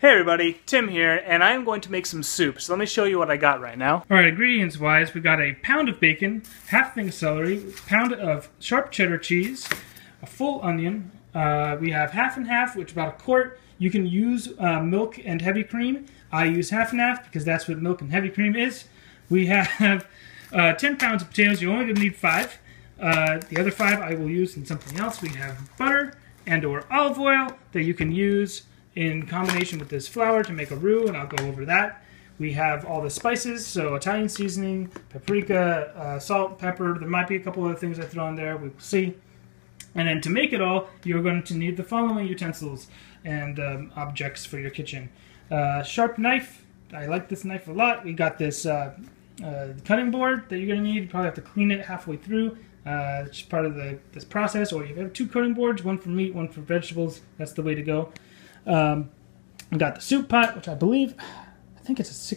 Hey everybody, Tim here, and I'm going to make some soup. So let me show you what I got right now. Alright, ingredients wise, we got a pound of bacon, half thing of celery, a pound of sharp cheddar cheese, a full onion. We have half and half, which is about a quart. You can use milk and heavy cream. I use half and half because that's what milk and heavy cream is. We have 10 pounds of potatoes. You're only going to need 5. The other 5 I will use in something else. We have butter and or olive oil that you can use in combination with this flour to make a roux, and I'll go over that. We have all the spices, so Italian seasoning, paprika, salt, pepper. There might be a couple other things I throw in there. We will see. And then to make it all, you're going to need the following utensils and objects for your kitchen. Sharp knife. I like this knife a lot. We got this cutting board that you're going to need. You probably have to clean it halfway through. It's just part of this process. Or you have 2 cutting boards, one for meat, one for vegetables. That's the way to go. We got the soup pot, which I think it's a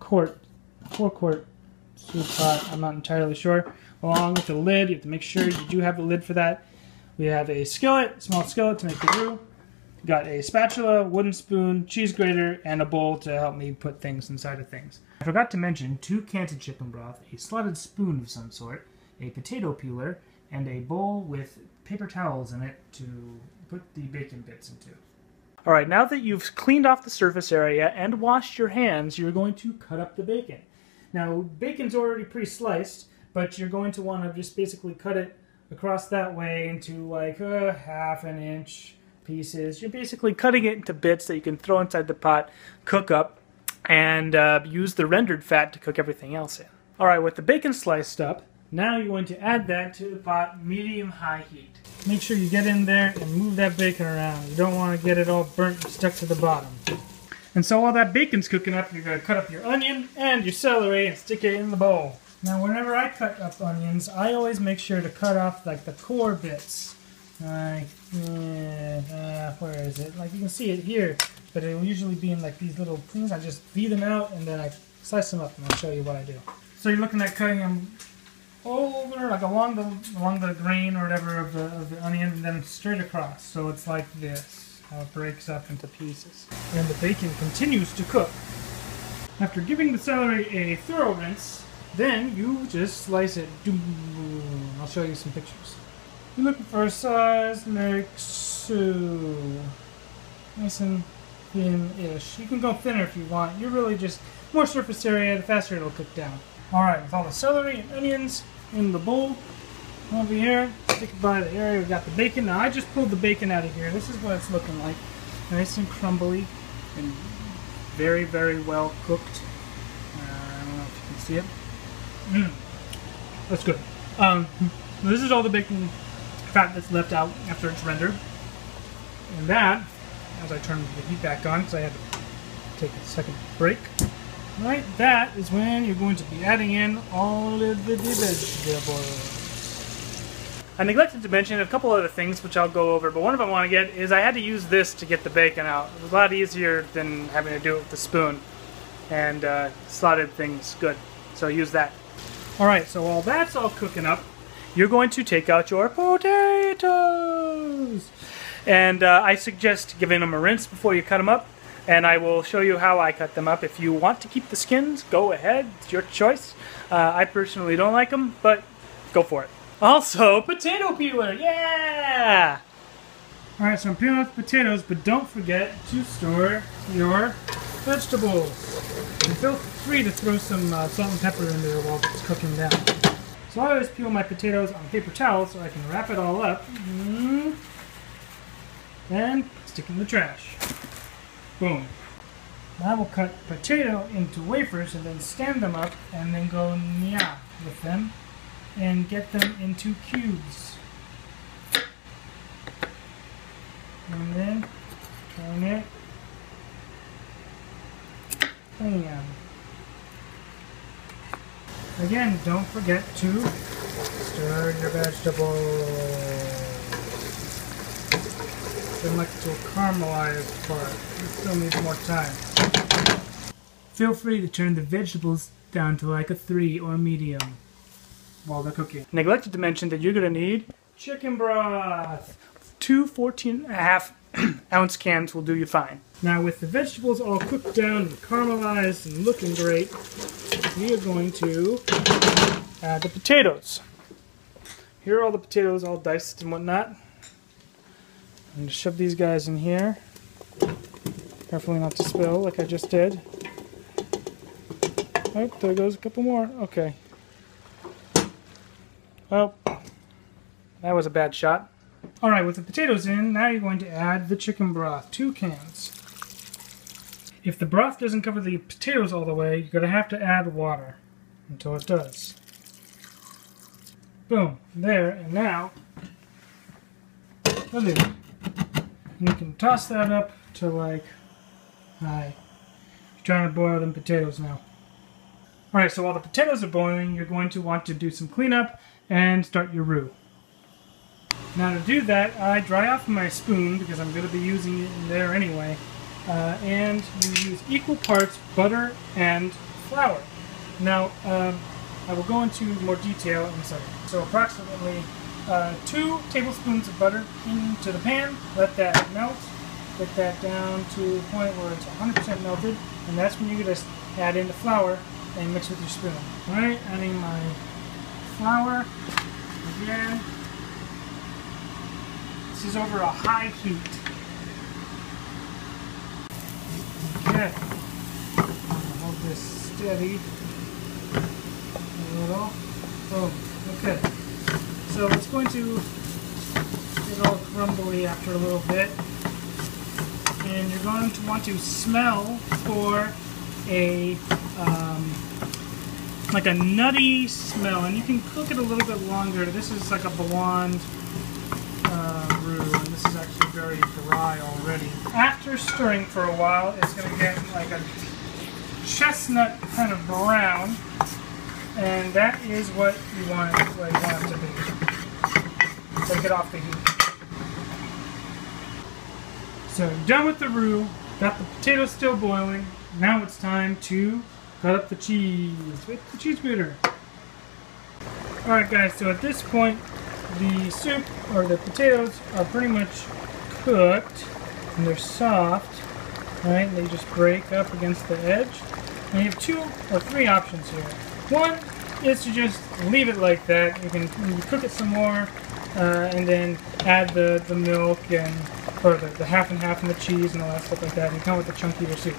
4-quart soup pot. I'm not entirely sure. Along with the lid, you have to make sure you do have the lid for that. We have a skillet, small skillet to make the roux. We got a spatula, wooden spoon, cheese grater, and a bowl to help me put things inside of things. I forgot to mention 2 cans of chicken broth, a slotted spoon of some sort, a potato peeler, and a bowl with paper towels in it to put the bacon bits into. Alright, now that you've cleaned off the surface area and washed your hands, you're going to cut up the bacon. Now, bacon's already pre-sliced, but you're going to want to just basically cut it across that way into like ½ an inch pieces. You're basically cutting it into bits that you can throw inside the pot, cook up, and use the rendered fat to cook everything else in. Alright, with the bacon sliced up, now you're going to add that to the pot, medium-high heat. Make sure you get in there and move that bacon around. You don't want to get it all burnt and stuck to the bottom. And so while that bacon's cooking up, you're going to cut up your onion and your celery and stick it in the bowl. Now whenever I cut up onions, I always make sure to cut off like the core bits. Like, where is it? Like you can see it here, but it will usually be in like these little things. I just beat them out and then I slice them up and I'll show you what I do. So you're looking at cutting them all over, like along the grain or whatever of the onion, and then straight across. So it's like this, how it breaks up into pieces. And the bacon continues to cook. After giving the celery a thorough rinse, then you just slice it. I'll show you some pictures. You're looking for a size like so. Nice and thin-ish. You can go thinner if you want. You're really just more surface area, the faster it'll cook down. Alright, with all the celery and onions in the bowl over here, stick it by the area we got the bacon. Now I just pulled the bacon out of here. This is what it's looking like. Nice and crumbly and very, very well cooked. I don't know if you can see it. That's good. This is all the bacon fat that's left out after it's rendered. And that, as I turn the heat back on, because I had to take a second break. Right, that is when you're going to be adding in all of the vegetables. I neglected to mention a couple other things which I'll go over, but one of them I want to get is I had to use this to get the bacon out. It was a lot easier than having to do it with the spoon, and slotted things good, so use that. Alright, so while that's all cooking up, you're going to take out your potatoes! And I suggest giving them a rinse before you cut them up. And I will show you how I cut them up. If you want to keep the skins, go ahead. It's your choice. I personally don't like them, but go for it. Also, potato peeler. Yeah! Alright, so I'm peeling off the potatoes, but don't forget to store your vegetables. And feel free to throw some salt and pepper in there while it's cooking down. So I always peel my potatoes on a paper towel so I can wrap it all up. And stick in the trash. Boom. Now we'll cut potato into wafers and then stand them up and then go nya with them and get them into cubes. And then turn it. Bam. Again, don't forget to stir your vegetables. Like to caramelize part. It still needs more time. Feel free to turn the vegetables down to like a 3 or medium while they're cooking. Neglected to mention that you're going to need chicken broth. 2 14.5 ounce cans will do you fine. Now with the vegetables all cooked down and caramelized and looking great, we are going to add the potatoes. Here are all the potatoes all diced and whatnot. I'm going to shove these guys in here. Carefully not to spill like I just did. Oh, there goes a couple more. Okay. Oh, that was a bad shot. Alright, with the potatoes in, now you're going to add the chicken broth. 2 cans. If the broth doesn't cover the potatoes all the way, you're going to have to add water until it does. Boom. There, and now, the lid. And you can toss that up to like, you're trying to boil them potatoes now. Alright, so while the potatoes are boiling, you're going to want to do some cleanup and start your roux. Now to do that, I dry off my spoon, because I'm going to be using it in there anyway, and you use equal parts butter and flour. Now, I will go into more detail in a second. So approximately 2 tablespoons of butter into the pan, let that melt, get that down to the point where it's 100% melted, and that's when you just add in the flour and mix with your spoon. Alright, adding my flour again. This is over a high heat. Okay. Hold this steady a little. Boom. Okay. So it's going to get all crumbly after a little bit. And you're going to want to smell for a like a nutty smell, and you can cook it a little bit longer. This is like a blonde roux, and this is actually very dry already. After stirring for a while, it's going to get like a chestnut kind of brown, and that is what you want it, to be. Take it off the heat. So done with the roux, got the potatoes still boiling. Now it's time to cut up the cheese with the cheese grater. Alright guys, so at this point the soup, or the potatoes, are pretty much cooked and they're soft. Alright, they just break up against the edge. And you have 2 or 3 options here. One is to just leave it like that. You can cook it some more and then add the milk and or the half and half and the cheese and all that stuff like that, and come with a chunkier soup.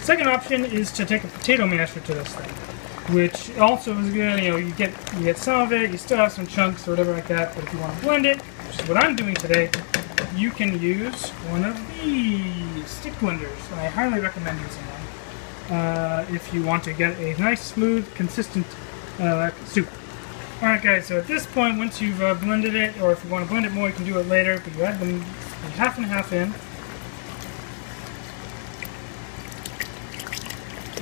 Second option is to take a potato masher to this thing, which also is good. You know, you get some of it, you still have some chunks or whatever like that, but if you want to blend it, which is what I'm doing today, you can use one of these stick blenders. I highly recommend using one if you want to get a nice, smooth, consistent soup. Alright guys, so at this point, once you've blended it, or if you want to blend it more, you can do it later, but you add them half and half in.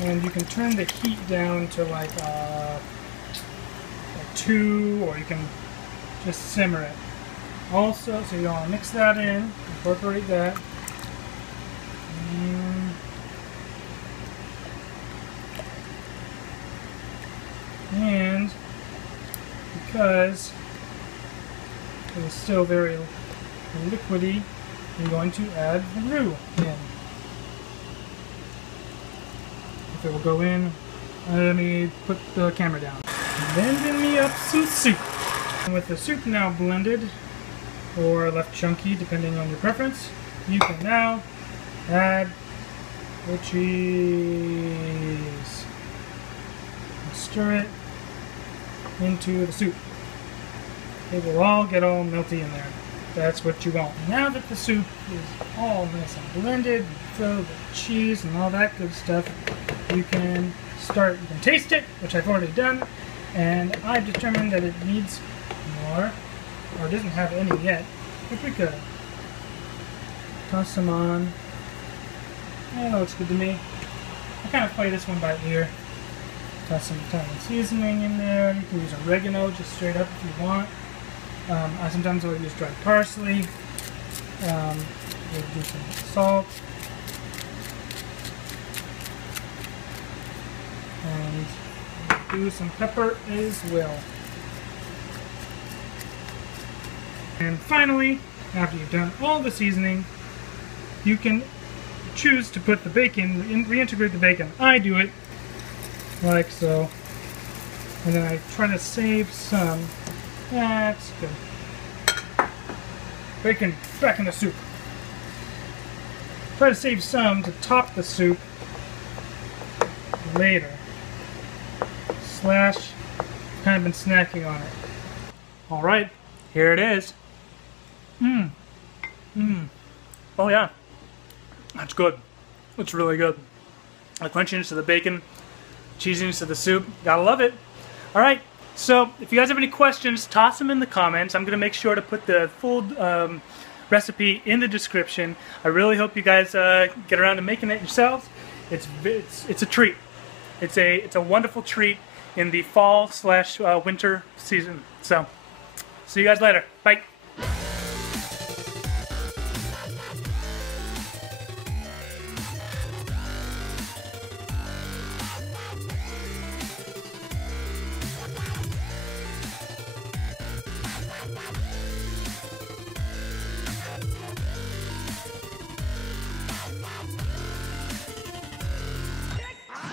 And you can turn the heat down to like a 2, or you can just simmer it. Also, so you want to mix that in, incorporate that. And because it is still very liquidy, you're going to add the roux in. If it will go in, let me put the camera down. Blending me up some soup. And with the soup now blended, or left chunky depending on your preference, you can now add the cheese. And stir it into the soup. It will all get all melty in there. That's what you want. Now that the soup is all nice and blended, filled with cheese and all that good stuff, you can taste it, which I've already done, and I've determined that it needs more, or doesn't have any yet, paprika. Toss some on. That looks good to me. I kind of play this one by ear. Toss some Italian seasoning in there. You can use oregano just straight up if you want. I sometimes will use dried parsley. We'll do some salt. And do some pepper as well. And finally, after you've done all the seasoning, you can choose to put the bacon, reintegrate the bacon. I do it like so. And then I try to save some. That's good. Bacon back in the soup. Try to save some to top the soup later. Slash, kind of been snacking on it. Alright, here it is. Oh yeah, that's good. It's really good. The crunchiness of the bacon, cheesiness of the soup, gotta love it. Alright, so if you guys have any questions, toss them in the comments. I'm gonna make sure to put the full recipe in the description. I really hope you guys get around to making it yourselves. It's a treat. It's a wonderful treat in the fall/winter season. So, see you guys later. Bye.